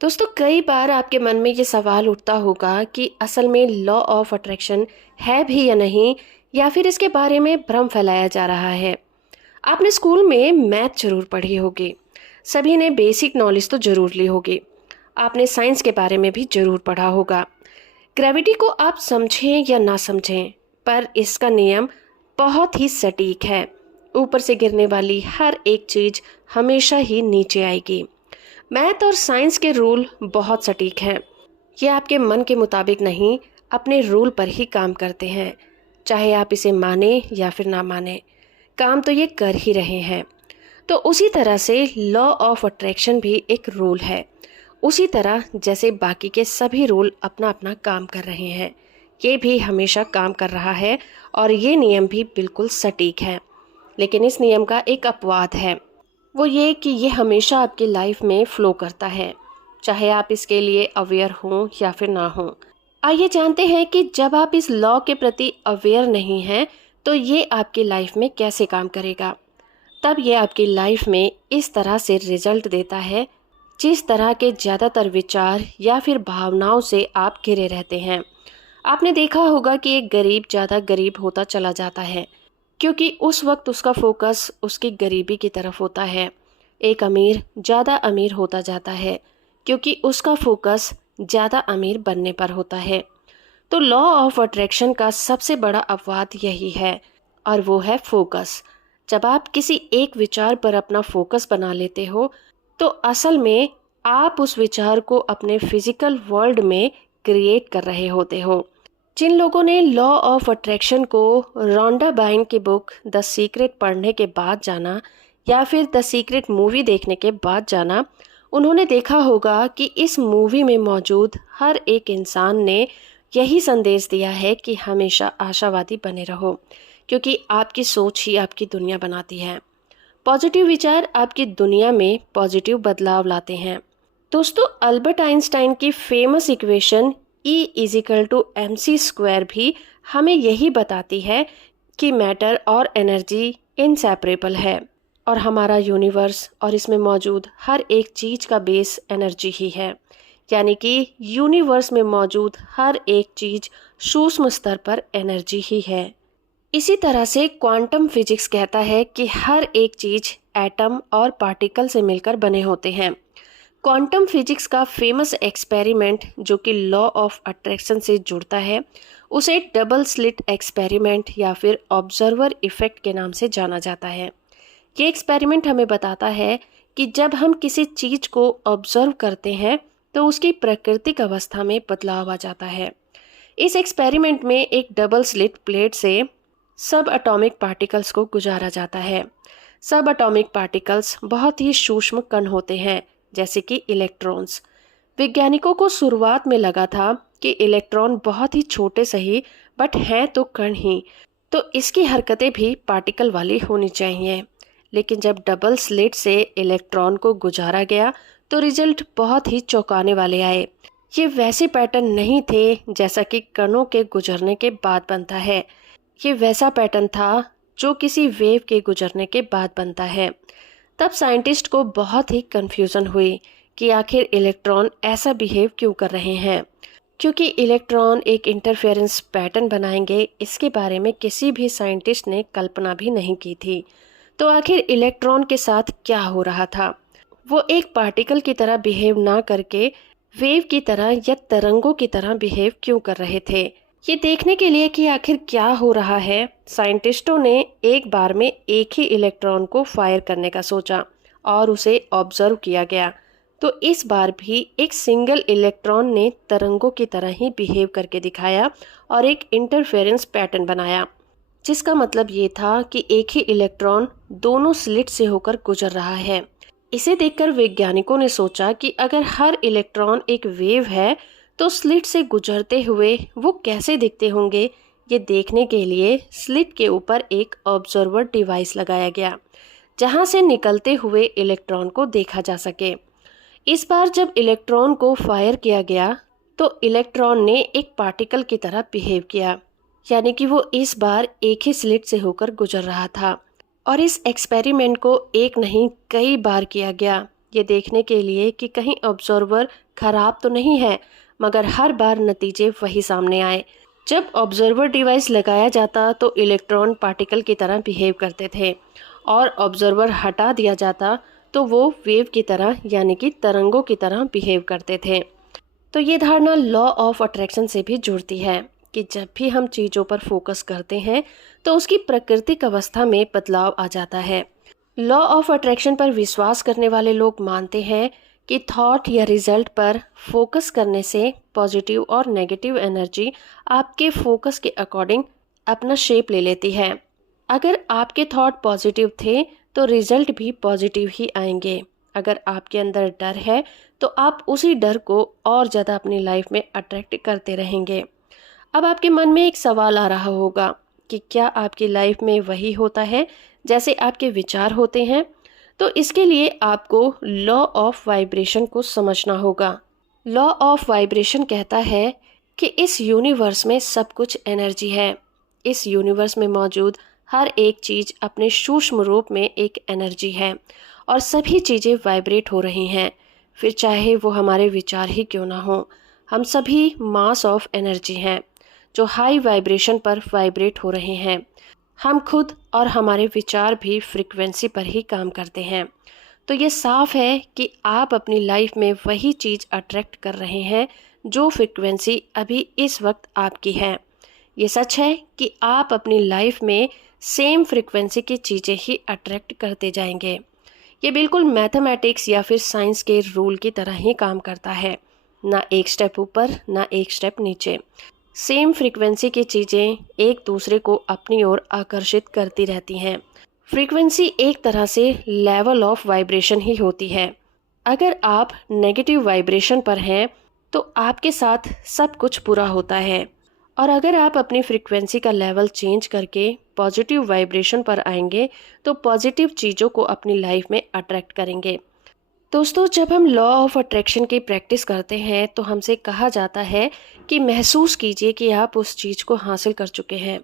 दोस्तों, कई बार आपके मन में ये सवाल उठता होगा कि असल में लॉ ऑफ अट्रैक्शन है भी या नहीं, या फिर इसके बारे में भ्रम फैलाया जा रहा है। आपने स्कूल में मैथ जरूर पढ़ी होगी, सभी ने बेसिक नॉलेज तो जरूर ली होगी। आपने साइंस के बारे में भी जरूर पढ़ा होगा। ग्रेविटी को आप समझें या ना समझें, पर इसका नियम बहुत ही सटीक है। ऊपर से गिरने वाली हर एक चीज हमेशा ही नीचे आएगी। मैथ और साइंस के रूल बहुत सटीक हैं। ये आपके मन के मुताबिक नहीं, अपने रूल पर ही काम करते हैं। चाहे आप इसे माने या फिर ना माने, काम तो ये कर ही रहे हैं। तो उसी तरह से लॉ ऑफ अट्रैक्शन भी एक रूल है। उसी तरह जैसे बाकी के सभी रूल अपना अपना काम कर रहे हैं, ये भी हमेशा काम कर रहा है और ये नियम भी बिल्कुल सटीक है। लेकिन इस नियम का एक अपवाद है, वो ये कि ये हमेशा आपकी लाइफ में फ्लो करता है, चाहे आप इसके लिए अवेयर हों या फिर ना हों। आइए जानते हैं कि जब आप इस लॉ के प्रति अवेयर नहीं हैं तो ये आपकी लाइफ में कैसे काम करेगा। तब ये आपकी लाइफ में इस तरह से रिजल्ट देता है जिस तरह के ज़्यादातर विचार या फिर भावनाओं से आप घिरे रहते हैं। आपने देखा होगा कि एक गरीब ज़्यादा गरीब होता चला जाता है क्योंकि उस वक्त उसका फोकस उसकी गरीबी की तरफ होता है। एक अमीर ज़्यादा अमीर होता जाता है क्योंकि उसका फोकस ज़्यादा अमीर बनने पर होता है। तो लॉ ऑफ अट्रैक्शन का सबसे बड़ा अपवाद यही है, और वो है फोकस। जब आप किसी एक विचार पर अपना फोकस बना लेते हो तो असल में आप उस विचार को अपने फिजिकल वर्ल्ड में क्रिएट कर रहे होते हो। जिन लोगों ने लॉ ऑफ अट्रैक्शन को रोंडा बाइन की बुक द सीक्रेट पढ़ने के बाद जाना या फिर द सीक्रेट मूवी देखने के बाद जाना, उन्होंने देखा होगा कि इस मूवी में मौजूद हर एक इंसान ने यही संदेश दिया है कि हमेशा आशावादी बने रहो, क्योंकि आपकी सोच ही आपकी दुनिया बनाती है। पॉजिटिव विचार आपकी दुनिया में पॉजिटिव बदलाव लाते हैं। दोस्तों, अल्बर्ट आइंस्टाइन की फेमस इक्वेशन E=mc² भी हमें यही बताती है कि मैटर और एनर्जी इनसेपरेबल है, और हमारा यूनिवर्स और इसमें मौजूद हर एक चीज का बेस एनर्जी ही है। यानी कि यूनिवर्स में मौजूद हर एक चीज सूक्ष्म स्तर पर एनर्जी ही है। इसी तरह से क्वांटम फिजिक्स कहता है कि हर एक चीज एटम और पार्टिकल से मिलकर बने होते हैं। क्वांटम फिजिक्स का फेमस एक्सपेरिमेंट जो कि लॉ ऑफ अट्रैक्शन से जुड़ता है, उसे डबल स्लिट एक्सपेरिमेंट या फिर ऑब्जर्वर इफेक्ट के नाम से जाना जाता है। ये एक्सपेरिमेंट हमें बताता है कि जब हम किसी चीज को ऑब्जर्व करते हैं तो उसकी प्राकृतिक अवस्था में बदलाव आ जाता है। इस एक्सपेरिमेंट में एक डबल स्लिट प्लेट से सब एटॉमिक पार्टिकल्स को गुजारा जाता है। सब एटॉमिक पार्टिकल्स बहुत ही सूक्ष्म कण होते हैं, जैसे कि इलेक्ट्रॉन्स। वैज्ञानिकों को शुरुआत में लगा था कि इलेक्ट्रॉन बहुत ही छोटे सही, बट हैं तो कण ही, तो इसकी हरकतें भी पार्टिकल वाली होनी चाहिए। लेकिन जब डबल स्लिट से इलेक्ट्रॉन को गुजारा गया तो रिजल्ट बहुत ही चौंकाने वाले आए। ये वैसे पैटर्न नहीं थे जैसा कि कणों के गुजरने के बाद बनता है। ये वैसा पैटर्न था जो किसी वेव के गुजरने के बाद बनता है। तब साइंटिस्ट को बहुत ही कंफ्यूजन हुई कि आखिर इलेक्ट्रॉन ऐसा बिहेव क्यों कर रहे हैं, क्योंकि इलेक्ट्रॉन एक इंटरफेरेंस पैटर्न बनाएंगे, इसके बारे में किसी भी साइंटिस्ट ने कल्पना भी नहीं की थी। तो आखिर इलेक्ट्रॉन के साथ क्या हो रहा था? वो एक पार्टिकल की तरह बिहेव ना करके वेव की तरह या तरंगों की तरह बिहेव क्यों कर रहे थे? ये देखने के लिए कि आखिर क्या हो रहा है, साइंटिस्टों ने एक बार में एक ही इलेक्ट्रॉन को फायर करने का सोचा और उसे ऑब्जर्व किया गया। तो इस बार भी एक सिंगल इलेक्ट्रॉन ने तरंगों की तरह ही बिहेव करके दिखाया और एक इंटरफेरेंस पैटर्न बनाया, जिसका मतलब ये था कि एक ही इलेक्ट्रॉन दोनों स्लिट से होकर गुजर रहा है। इसे देखकर वैज्ञानिकों ने सोचा कि अगर हर इलेक्ट्रॉन एक वेव है तो स्लिट से गुजरते हुए वो कैसे दिखते होंगे। ये देखने के लिए स्लिट के ऊपर एक ऑब्जर्वर डिवाइस लगाया गया, जहां से निकलते हुए इलेक्ट्रॉन को देखा जा सके। इस बार जब इलेक्ट्रॉन को फायर किया गया तो इलेक्ट्रॉन ने एक पार्टिकल की तरह बिहेव किया, यानी कि वो इस बार एक ही स्लिट से होकर गुजर रहा था। और इस एक्सपेरिमेंट को एक नहीं कई बार किया गया, ये देखने के लिए कि कहीं ऑब्जर्वर खराब तो नहीं है, मगर हर बार नतीजे वही सामने आए। जब ऑब्जर्वर डिवाइस लगाया जाता तो इलेक्ट्रॉन पार्टिकल की तरह बिहेव करते थे, और ऑब्जर्वर हटा दिया जाता तो वो वेव की तरह यानी कि तरंगों की तरह बिहेव करते थे। तो ये धारणा लॉ ऑफ अट्रैक्शन से भी जुड़ती है कि जब भी हम चीज़ों पर फोकस करते हैं तो उसकी प्राकृतिक अवस्था में बदलाव आ जाता है। लॉ ऑफ अट्रैक्शन पर विश्वास करने वाले लोग मानते हैं कि थॉट या रिजल्ट पर फोकस करने से पॉजिटिव और नेगेटिव एनर्जी आपके फोकस के अकॉर्डिंग अपना शेप ले लेती है। अगर आपके थॉट पॉजिटिव थे तो रिजल्ट भी पॉजिटिव ही आएंगे। अगर आपके अंदर डर है तो आप उसी डर को और ज़्यादा अपनी लाइफ में अट्रैक्ट करते रहेंगे। अब आपके मन में एक सवाल आ रहा होगा कि क्या आपकी लाइफ में वही होता है जैसे आपके विचार होते हैं? तो इसके लिए आपको लॉ ऑफ वाइब्रेशन को समझना होगा। लॉ ऑफ वाइब्रेशन कहता है कि इस यूनिवर्स में सब कुछ एनर्जी है। इस यूनिवर्स में मौजूद हर एक चीज़ अपने सूक्ष्म रूप में एक एनर्जी है, और सभी चीज़ें वाइब्रेट हो रही हैं, फिर चाहे वो हमारे विचार ही क्यों ना हो। हम सभी मास ऑफ एनर्जी हैं जो हाई वाइब्रेशन पर वाइब्रेट हो रहे हैं। हम खुद और हमारे विचार भी फ्रीक्वेंसी पर ही काम करते हैं। तो ये साफ है कि आप अपनी लाइफ में वही चीज़ अट्रैक्ट कर रहे हैं जो फ्रीक्वेंसी अभी इस वक्त आपकी है। ये सच है कि आप अपनी लाइफ में सेम फ्रीक्वेंसी की चीज़ें ही अट्रैक्ट करते जाएंगे। ये बिल्कुल मैथमेटिक्स या फिर साइंस के रूल की तरह ही काम करता है, ना एक स्टेप ऊपर ना एक स्टेप नीचे। सेम फ्रीक्वेंसी की चीज़ें एक दूसरे को अपनी ओर आकर्षित करती रहती हैं। फ्रीक्वेंसी एक तरह से लेवल ऑफ वाइब्रेशन ही होती है। अगर आप नेगेटिव वाइब्रेशन पर हैं तो आपके साथ सब कुछ बुरा होता है, और अगर आप अपनी फ्रीक्वेंसी का लेवल चेंज करके पॉजिटिव वाइब्रेशन पर आएंगे तो पॉजिटिव चीज़ों को अपनी लाइफ में अट्रैक्ट करेंगे। दोस्तों, जब हम लॉ ऑफ अट्रैक्शन की प्रैक्टिस करते हैं तो हमसे कहा जाता है कि महसूस कीजिए कि आप उस चीज़ को हासिल कर चुके हैं।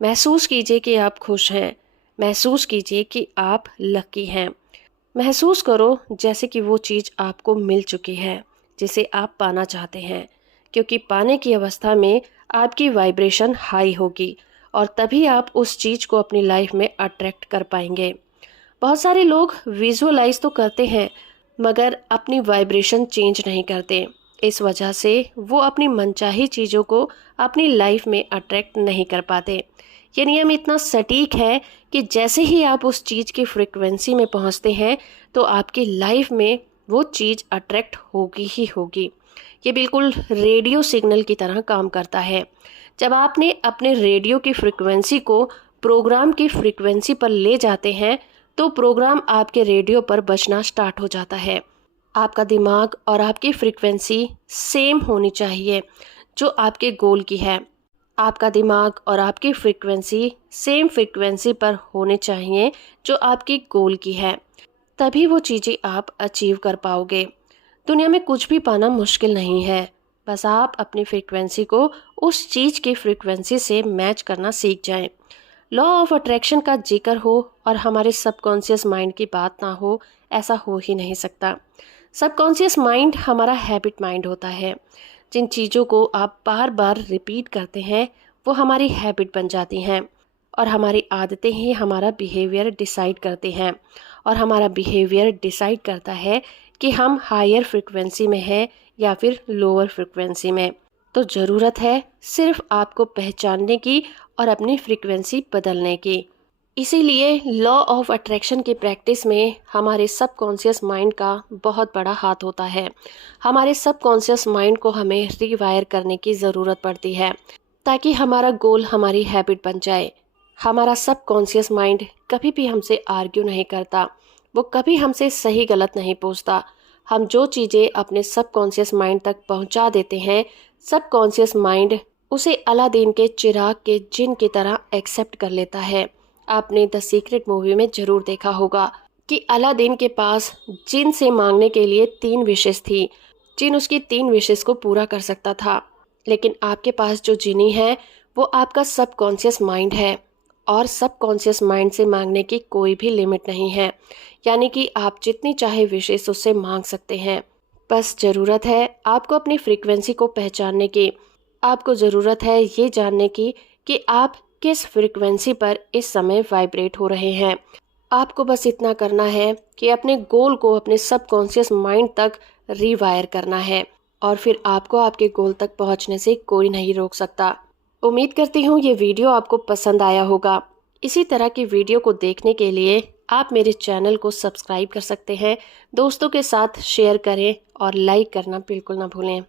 महसूस कीजिए कि आप खुश हैं। महसूस कीजिए कि आप लकी हैं। महसूस करो जैसे कि वो चीज़ आपको मिल चुकी है जिसे आप पाना चाहते हैं, क्योंकि पाने की अवस्था में आपकी वाइब्रेशन हाई होगी और तभी आप उस चीज़ को अपनी लाइफ में अट्रैक्ट कर पाएंगे। बहुत सारे लोग विजुअलाइज तो करते हैं मगर अपनी वाइब्रेशन चेंज नहीं करते। इस वजह से वो अपनी मनचाही चीज़ों को अपनी लाइफ में अट्रैक्ट नहीं कर पाते। ये नियम इतना सटीक है कि जैसे ही आप उस चीज़ की फ्रिक्वेंसी में पहुंचते हैं तो आपकी लाइफ में वो चीज़ अट्रैक्ट होगी ही होगी। ये बिल्कुल रेडियो सिग्नल की तरह काम करता है। जब आपने अपने रेडियो की फ्रिक्वेंसी को प्रोग्राम की फ्रिक्वेंसी पर ले जाते हैं तो प्रोग्राम आपके रेडियो पर बजना स्टार्ट हो जाता है। आपका दिमाग और आपकी फ्रिक्वेंसी सेम होनी चाहिए जो आपके गोल की है। आपका दिमाग और आपकी फ्रिक्वेंसी सेम फ्रिक्वेंसी पर होने चाहिए जो आपकी गोल की है, तभी वो चीज़ें आप अचीव कर पाओगे। दुनिया में कुछ भी पाना मुश्किल नहीं है, बस आप अपनी फ्रिक्वेंसी को उस चीज़ की फ्रिक्वेंसी से मैच करना सीख जाएं। लॉ ऑफ अट्रैक्शन का जिक्र हो और हमारे सबकॉन्शियस माइंड की बात ना हो, ऐसा हो ही नहीं सकता। सबकॉन्शियस माइंड हमारा हैबिट माइंड होता है। जिन चीज़ों को आप बार बार रिपीट करते हैं वो हमारी हैबिट बन जाती हैं, और हमारी आदतें ही हमारा बिहेवियर डिसाइड करते हैं, और हमारा बिहेवियर डिसाइड करता है कि हम हायर फ्रिक्वेंसी में हैं या फिर लोअर फ्रिक्वेंसी में। तो ज़रूरत है सिर्फ आपको पहचानने की और अपनी फ्रिक्वेंसी बदलने की। इसीलिए लॉ ऑफ अट्रैक्शन की प्रैक्टिस में हमारे सबकॉन्शियस माइंड का बहुत बड़ा हाथ होता है। हमारे सबकॉन्शियस माइंड को हमें रीवायर करने की ज़रूरत पड़ती है ताकि हमारा गोल हमारी हैबिट बन जाए। हमारा सबकॉन्शियस माइंड कभी भी हमसे आर्ग्यू नहीं करता, वो कभी हमसे सही गलत नहीं पूछता। हम जो चीज़ें अपने सबकॉन्शियस माइंड तक पहुंचा देते हैं, सबकॉन्शियस माइंड उसे अलादीन के चिराग के जिन की तरह एक्सेप्ट कर लेता है। आपने द सीक्रेट मूवी में ज़रूर देखा होगा कि अलादीन के पास जिन से मांगने के लिए 3 विशेस थी। जिन उसकी 3 विशेस को पूरा कर सकता था, लेकिन आपके पास जो जिनी है वो आपका सबकॉन्शियस माइंड है। और सबकॉन्शियस माइंड से मांगने की कोई भी लिमिट नहीं है, यानी कि आप जितनी चाहे विशेष उससे मांग सकते हैं। बस ज़रूरत है आपको अपनी फ्रीक्वेंसी को पहचानने की। आपको ज़रूरत है ये जानने की कि आप किस फ्रीक्वेंसी पर इस समय वाइब्रेट हो रहे हैं। आपको बस इतना करना है कि अपने गोल को अपने सबकॉन्शियस माइंड तक रीवायर करना है, और फिर आपको आपके गोल तक पहुंचने से कोई नहीं रोक सकता। उम्मीद करती हूँ ये वीडियो आपको पसंद आया होगा। इसी तरह की वीडियो को देखने के लिए आप मेरे चैनल को सब्सक्राइब कर सकते हैं, दोस्तों के साथ शेयर करें और लाइक करना बिल्कुल ना भूलें।